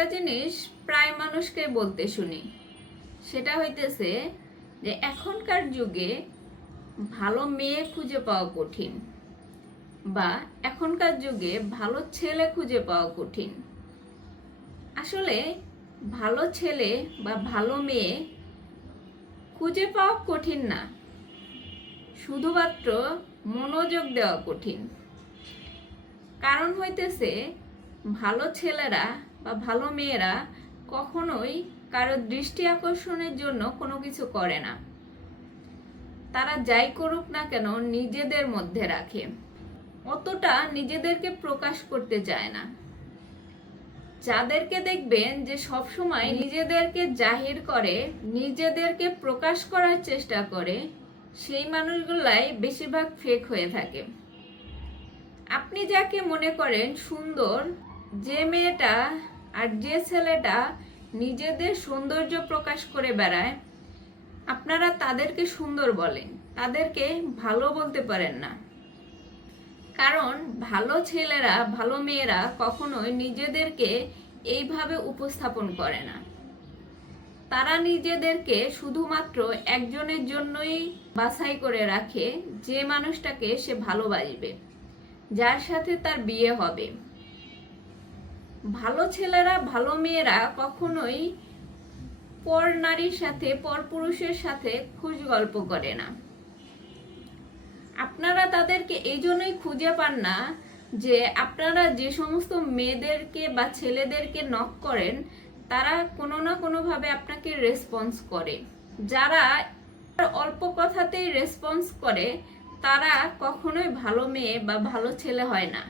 একটা জিনিস প্রায় মানুষকে বলতে শুনি, সেটা হইতেছে যে এখনকার যুগে ভালো মেয়ে খুঁজে পাওয়া কঠিন, বা এখনকার যুগে ভালো ছেলে খুঁজে পাওয়া কঠিন। আসলে ভালো ছেলে বা ভালো মেয়ে খুঁজে পাওয়া কঠিন না, শুধুমাত্র মনোযোগ দেওয়া কঠিন। কারণ হইতেছে ভালো ছেলেরা বা ভালো মেয়েরা কখনোই কারো দৃষ্টি আকর্ষণের জন্য কোনো কিছু করে না। তারা যাই করুক না কেন নিজেদের মধ্যে রাখে, অতটা নিজেদেরকে প্রকাশ করতে চায় না। যাদেরকে দেখবেন যে সবসময় নিজেদেরকে জাহির করে, নিজেদেরকে প্রকাশ করার চেষ্টা করে, সেই মানুষগুলাই বেশিরভাগ ফেক হয়ে থাকে। আপনি যাকে মনে করেন সুন্দর, যে মেয়েটা আর যে ছেলেটা নিজেদের সৌন্দর্য প্রকাশ করে বেড়ায়, আপনারা তাদেরকে সুন্দর বলেন, তাদেরকে ভালো বলতে পারেন না। কারণ ভালো ছেলেরা, ভালো মেয়েরা কখনোই নিজেদেরকে এইভাবে উপস্থাপন করে না। তারা নিজেদেরকে শুধুমাত্র একজনের জন্যই বাছাই করে রাখে, যে মানুষটাকে সে ভালোবাসবে, যার সাথে তার বিয়ে হবে। ভালো ছেলেরা, ভালো মেয়েরা কখনোই পর নারীর সাথে, পর পুরুষের সাথে খুঁজ গল্প করে না। আপনারা তাদেরকে এই জন্যই খুঁজে পান না যে আপনারা যে সমস্ত মেয়েদেরকে বা ছেলেদেরকে নক করেন, তারা কোনো না কোনোভাবে আপনাকে রেসপন্স করে। যারা অল্প কথাতেই রেসপন্স করে, তারা কখনোই ভালো মেয়ে বা ভালো ছেলে হয় না।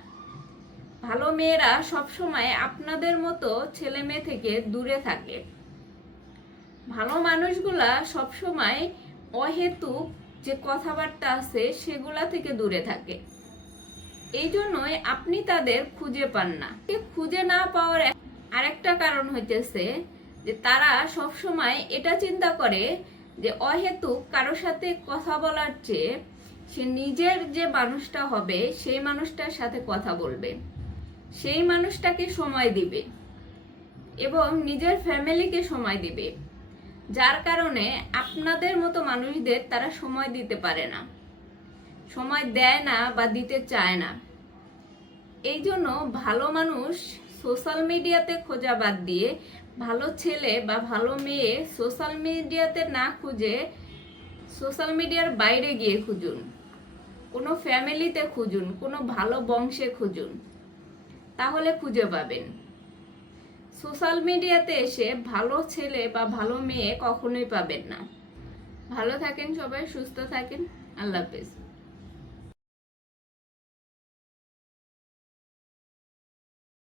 ভালো মেয়েরা সবসময় আপনাদের মতো ছেলে মেয়ে থেকে দূরে থাকে। ভালো মানুষগুলা সবসময় অহেতুক যে কথাবার্তা আছে সেগুলা থেকে দূরে থাকে। এই জন্যই আপনি তাদের খুঁজে পান না। খুঁজে না পাওয়ার আরেকটা কারণ হইতেছে যে তারা সবসময় এটা চিন্তা করে যে অহেতুক কারোর সাথে কথা বলার চেয়ে সে নিজের যে মানুষটা হবে সেই মানুষটার সাথে কথা বলবে, সেই মানুষটাকে সময় দিবে এবং নিজের ফ্যামিলিকে সময় দিবে। যার কারণে আপনাদের মতো মানুষদের তারা সময় দিতে পারে না, সময় দেয় না বা দিতে চায় না। এই জন্য ভালো মানুষ সোশ্যাল মিডিয়াতে খোঁজা বাদ দিয়ে, ভালো ছেলে বা ভালো মেয়ে সোশ্যাল মিডিয়াতে না খুঁজে সোশ্যাল মিডিয়ার বাইরে গিয়ে খুঁজুন, কোনো ফ্যামিলিতে খুঁজুন, কোনো ভালো বংশে খুঁজুন, তাহলে খুঁজে পাবেন। সোশ্যাল মিডিয়াতে এসে ভালো ছেলে বা ভালো মেয়ে কখনোই পাবেন না। ভালো থাকেন সবাই, সুস্থ থাকেন। আল্লাহ হাফেজ।